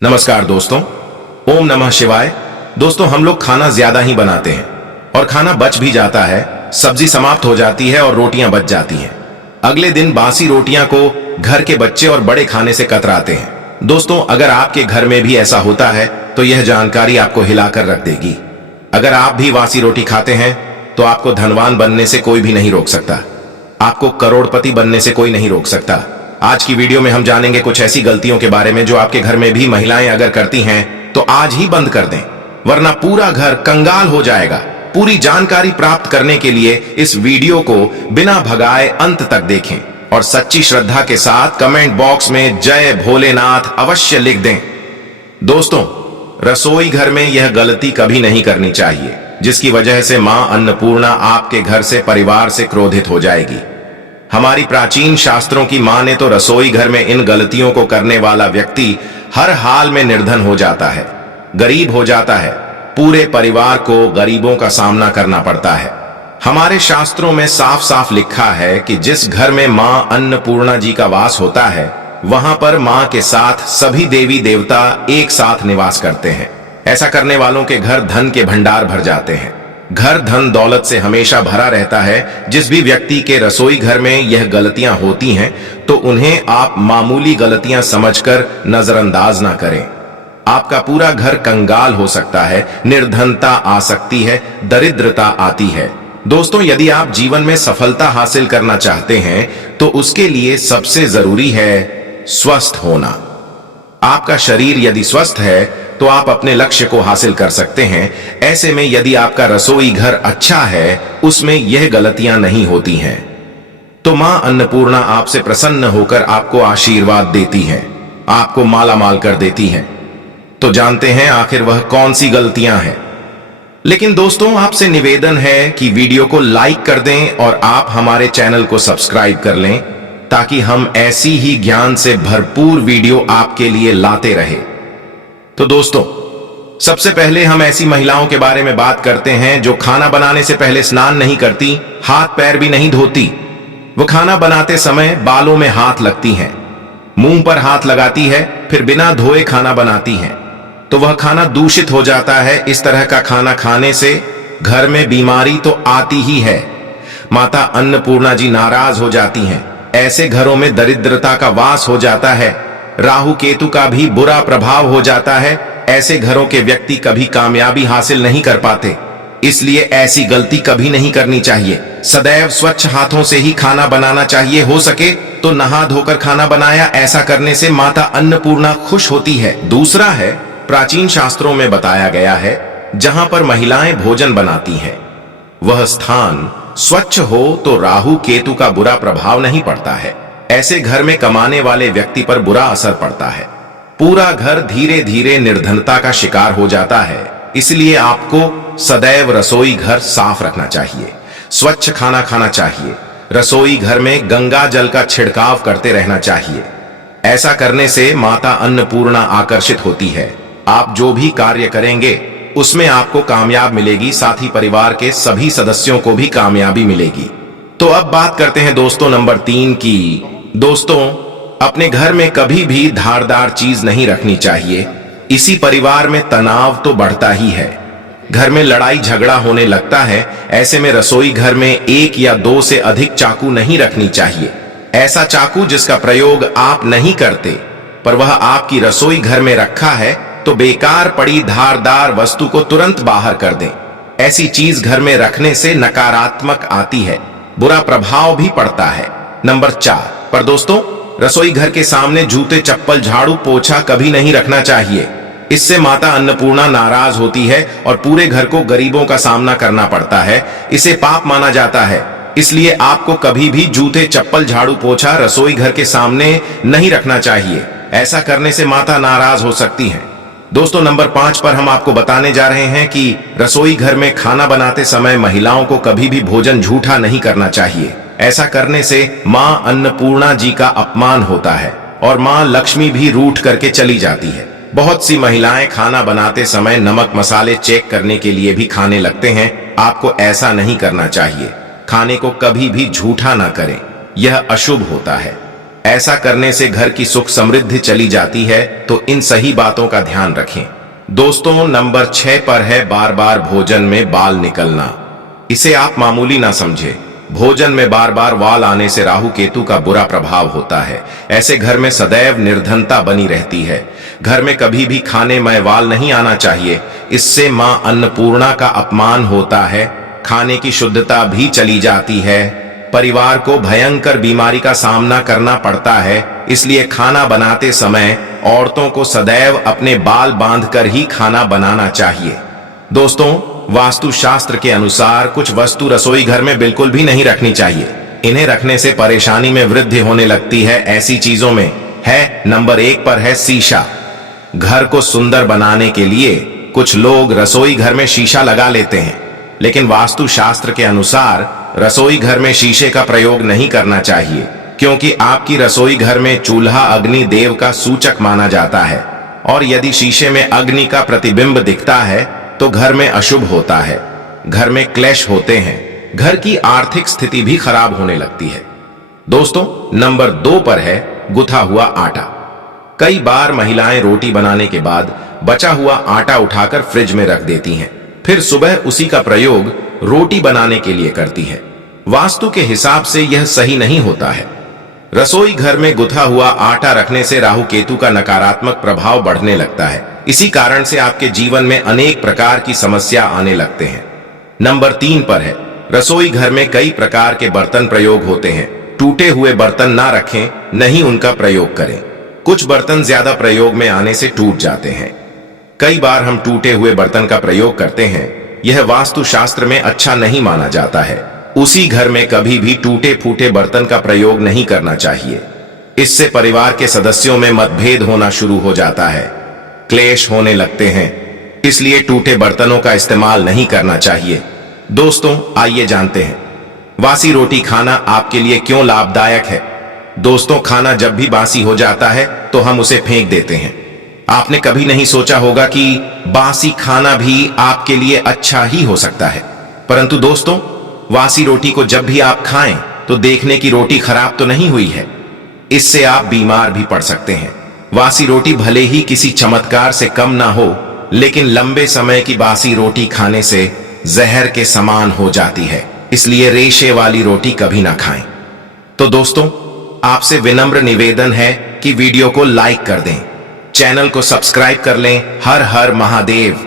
नमस्कार दोस्तों, ओम नमः शिवाय। दोस्तों, हम लोग खाना ज्यादा ही बनाते हैं और खाना बच भी जाता है। सब्जी समाप्त हो जाती है और रोटियां बच जाती हैं। अगले दिन बासी रोटियां को घर के बच्चे और बड़े खाने से कतराते हैं। दोस्तों, अगर आपके घर में भी ऐसा होता है तो यह जानकारी आपको हिलाकर रख देगी। अगर आप भी बासी रोटी खाते हैं तो आपको धनवान बनने से कोई भी नहीं रोक सकता। आपको करोड़पति बनने से कोई नहीं रोक सकता। आज की वीडियो में हम जानेंगे कुछ ऐसी गलतियों के बारे में जो आपके घर में भी महिलाएं अगर करती हैं तो आज ही बंद कर दें, वरना पूरा घर कंगाल हो जाएगा। पूरी जानकारी प्राप्त करने के लिए इस वीडियो को बिना भगाए अंत तक देखें और सच्ची श्रद्धा के साथ कमेंट बॉक्स में जय भोलेनाथ अवश्य लिख दें। दोस्तों, रसोई घर में यह गलती कभी नहीं करनी चाहिए, जिसकी वजह से मां अन्नपूर्णा आपके घर से, परिवार से क्रोधित हो जाएगी। हमारी प्राचीन शास्त्रों की माने तो रसोई घर में इन गलतियों को करने वाला व्यक्ति हर हाल में निर्धन हो जाता है, गरीब हो जाता है। पूरे परिवार को गरीबों का सामना करना पड़ता है। हमारे शास्त्रों में साफ साफ लिखा है कि जिस घर में मां अन्नपूर्णा जी का वास होता है, वहां पर मां के साथ सभी देवी देवता एक साथ निवास करते हैं। ऐसा करने वालों के घर धन के भंडार भर जाते हैं। घर धन दौलत से हमेशा भरा रहता है। जिस भी व्यक्ति के रसोई घर में यह गलतियां होती हैं तो उन्हें आप मामूली गलतियां समझकर नजरअंदाज ना करें। आपका पूरा घर कंगाल हो सकता है, निर्धनता आ सकती है, दरिद्रता आती है। दोस्तों, यदि आप जीवन में सफलता हासिल करना चाहते हैं तो उसके लिए सबसे जरूरी है स्वस्थ होना। आपका शरीर यदि स्वस्थ है तो आप अपने लक्ष्य को हासिल कर सकते हैं। ऐसे में यदि आपका रसोई घर अच्छा है, उसमें यह गलतियां नहीं होती हैं, तो मां अन्नपूर्णा आपसे प्रसन्न होकर आपको आशीर्वाद देती हैं, आपको मालामाल कर देती हैं। तो जानते हैं आखिर वह कौन सी गलतियां हैं। लेकिन दोस्तों, आपसे निवेदन है कि वीडियो को लाइक कर दें और आप हमारे चैनल को सब्सक्राइब कर लें, ताकि हम ऐसी ही ज्ञान से भरपूर वीडियो आपके लिए लाते रहे। तो दोस्तों, सबसे पहले हम ऐसी महिलाओं के बारे में बात करते हैं जो खाना बनाने से पहले स्नान नहीं करती, हाथ पैर भी नहीं धोती। वो खाना बनाते समय बालों में हाथ लगती हैं, मुंह पर हाथ लगाती है, फिर बिना धोए खाना बनाती हैं, तो वह खाना दूषित हो जाता है। इस तरह का खाना खाने से घर में बीमारी तो आती ही है। माता अन्नपूर्णा जी नाराज हो जाती हैं। ऐसे घरों में दरिद्रता का वास हो जाता है। राहु केतु का भी बुरा प्रभाव हो जाता है। ऐसे घरों के व्यक्ति कभी कामयाबी हासिल नहीं कर पाते। इसलिए ऐसी गलती कभी नहीं करनी चाहिए। सदैव स्वच्छ हाथों से ही खाना बनाना चाहिए। हो सके तो नहा धोकर खाना बनाया। ऐसा करने से माता अन्नपूर्णा खुश होती है। दूसरा है, प्राचीन शास्त्रों में बताया गया है जहां पर महिलाएं भोजन बनाती हैं, वह स्थान स्वच्छ हो तो राहु केतु का बुरा प्रभाव नहीं पड़ता है। ऐसे घर में कमाने वाले व्यक्ति पर बुरा असर पड़ता है। पूरा घर धीरे धीरे निर्धनता का शिकार हो जाता है। इसलिए आपको सदैव रसोई घर साफ रखना चाहिए, स्वच्छ खाना खाना चाहिए। रसोई घर में गंगा जल का छिड़काव करते रहना चाहिए। ऐसा करने से माता अन्नपूर्णा आकर्षित होती है। आप जो भी कार्य करेंगे उसमें आपको कामयाब मिलेगी, साथ ही परिवार के सभी सदस्यों को भी कामयाबी मिलेगी। तो अब बात करते हैं दोस्तों नंबर 3 की। दोस्तों, अपने घर में कभी भी धारदार चीज नहीं रखनी चाहिए। इसी परिवार में तनाव तो बढ़ता ही है। घर में लड़ाई झगड़ा होने लगता है। ऐसे में रसोई घर में 1 या 2 से अधिक चाकू नहीं रखनी चाहिए। ऐसा चाकू जिसका प्रयोग आप नहीं करते पर वह आपकी रसोई घर में रखा है, तो बेकार पड़ी धारदार वस्तु को तुरंत बाहर कर दें। ऐसी चीज घर में रखने से नकारात्मक आती है, बुरा प्रभाव भी पड़ता है। नंबर 4 पर दोस्तों, रसोई घर के सामने जूते, चप्पल, झाड़ू, पोछा कभी नहीं रखना चाहिए। इससे माता अन्नपूर्णा नाराज होती है और पूरे घर को गरीबों का सामना करना पड़ता है। इसे पाप माना जाता है। इसलिए आपको कभी भी जूते, चप्पल, झाड़ू, पोछा रसोई घर के सामने नहीं रखना चाहिए। ऐसा करने से माता नाराज हो सकती है। दोस्तों, नंबर 5 पर हम आपको बताने जा रहे हैं कि रसोई घर में खाना बनाते समय महिलाओं को कभी भी भोजन झूठा नहीं करना चाहिए। ऐसा करने से मां अन्नपूर्णा जी का अपमान होता है और मां लक्ष्मी भी रूठ करके चली जाती है। बहुत सी महिलाएं खाना बनाते समय नमक मसाले चेक करने के लिए भी खाने लगते हैं। आपको ऐसा नहीं करना चाहिए। खाने को कभी भी झूठा ना करें, यह अशुभ होता है। ऐसा करने से घर की सुख समृद्धि चली जाती है, तो इन सही बातों का ध्यान रखें। दोस्तों, नंबर 6 पर है बार बार भोजन में बाल निकलना। इसे आप मामूली ना समझे। भोजन में बार बार वाल आने से राहु केतु का बुरा प्रभाव होता है। ऐसे घर में सदैव निर्धनता बनी रहती है। घर में कभी भी खाने में वाल नहीं आना चाहिए। इससे मां अन्नपूर्णा का अपमान होता है, खाने की शुद्धता भी चली जाती है, परिवार को भयंकर बीमारी का सामना करना पड़ता है। इसलिए खाना बनाते समय औरतों को सदैव अपने बाल बांधकर ही खाना बनाना चाहिए। दोस्तों, वास्तुशास्त्र के अनुसार कुछ वस्तु रसोई घर में बिल्कुल भी नहीं रखनी चाहिए। इन्हें रखने से परेशानी में वृद्धि होने लगती है। ऐसी चीजों में है नंबर 1 पर है शीशा। घर को सुंदर बनाने के लिए कुछ लोग रसोई घर में शीशा लगा लेते हैं, लेकिन वास्तुशास्त्र के अनुसार रसोई घर में शीशे का प्रयोग नहीं करना चाहिए, क्योंकि आपकी रसोई घर में चूल्हा अग्नि देव का सूचक माना जाता है, और यदि शीशे में अग्नि का प्रतिबिंब दिखता है तो घर में अशुभ होता है, घर में क्लेश होते हैं, घर की आर्थिक स्थिति भी खराब होने लगती है। दोस्तों, नंबर 2 पर है गुथा हुआ आटा। कई बार महिलाएं रोटी बनाने के बाद बचा हुआ आटा उठाकर फ्रिज में रख देती हैं, फिर सुबह उसी का प्रयोग रोटी बनाने के लिए करती है। वास्तु के हिसाब से यह सही नहीं होता है। रसोई घर में गुथा हुआ आटा रखने से राहु केतु का नकारात्मक प्रभाव बढ़ने लगता है। इसी कारण से आपके जीवन में अनेक प्रकार की समस्या आने लगते हैं। नंबर 3 पर है रसोई घर में कई प्रकार के बर्तन प्रयोग होते हैं। टूटे हुए बर्तन ना रखें, नहीं उनका प्रयोग करें। कुछ बर्तन ज्यादा प्रयोग में आने से टूट जाते हैं। कई बार हम टूटे हुए बर्तन का प्रयोग करते हैं। यह वास्तुशास्त्र में अच्छा नहीं माना जाता है। उसी घर में कभी भी टूटे फूटे बर्तन का प्रयोग नहीं करना चाहिए। इससे परिवार के सदस्यों में मतभेद होना शुरू हो जाता है, क्लेश होने लगते हैं। इसलिए टूटे बर्तनों का इस्तेमाल नहीं करना चाहिए। दोस्तों, आइए जानते हैं बासी रोटी खाना आपके लिए क्यों लाभदायक है। दोस्तों, खाना जब भी बासी हो जाता है तो हम उसे फेंक देते हैं। आपने कभी नहीं सोचा होगा कि बासी खाना भी आपके लिए अच्छा ही हो सकता है। परंतु दोस्तों, बासी रोटी को जब भी आप खाएं तो देखने की रोटी खराब तो नहीं हुई है, इससे आप बीमार भी पड़ सकते हैं। बासी रोटी भले ही किसी चमत्कार से कम ना हो, लेकिन लंबे समय की बासी रोटी खाने से जहर के समान हो जाती है। इसलिए रेशे वाली रोटी कभी ना खाएं। तो दोस्तों, आपसे विनम्र निवेदन है कि वीडियो को लाइक कर दें, चैनल को सब्सक्राइब कर लें। हर हर महादेव।